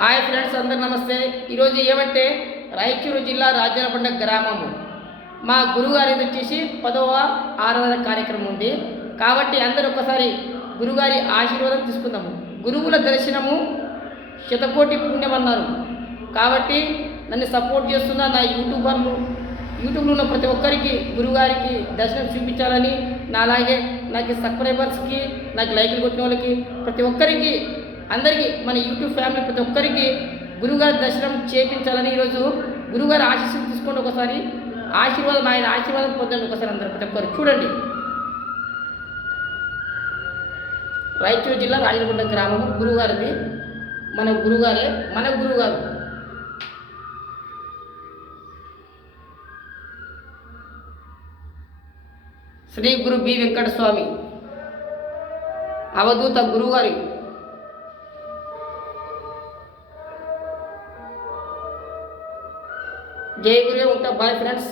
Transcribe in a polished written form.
Hi friends, అందరు నమస్తే. ఈరోజు ఏమంటే రాయచూరు జిల్లా రాజనపండ గ్రామము మా గురుగారి వచ్చేసి 10వ ఆరాధన కార్యక్రమం ఉంది. కాబట్టి అందరూ ఒకసారి గురుగారి ఆశీర్వాదం తీసుకుందాము. గురువుల దర్శనము శతకోటి పుణ్యం అన్నారు. కాబట్టి నన్ను సపోర్ట్ చేస్తున్న నా యూట్యూబ్లో ఉన్న ప్రతి ఒక్కరికి గురుగారికి దర్శనం చూపించాలని, నా అలాగే నాకు సబ్స్క్రైబర్స్కి, నాకు లైక్లు కొట్టిన వాళ్ళకి, ప్రతి ఒక్కరికి, అందరికీ, మన యూట్యూబ్ ఫ్యామిలీ ప్రతి ఒక్కరికి గురుగారి దర్శనం చేయించాలని ఈరోజు గురుగారి ఆశీస్సులు తీసుకోండి. ఒకసారి ఆయన ఆశీర్వాదం పొందండి. ఒకసారి అందరూ ప్రతి ఒక్కరు చూడండి. రాయచూరు జిల్లా రాజనపండ గ్రామము గురుగారిది. మన గురుగారు శ్రీ గురు బి వెంకట స్వామి అవధూత గురుగారి జై గురువే. ఉంటా. Bye friends.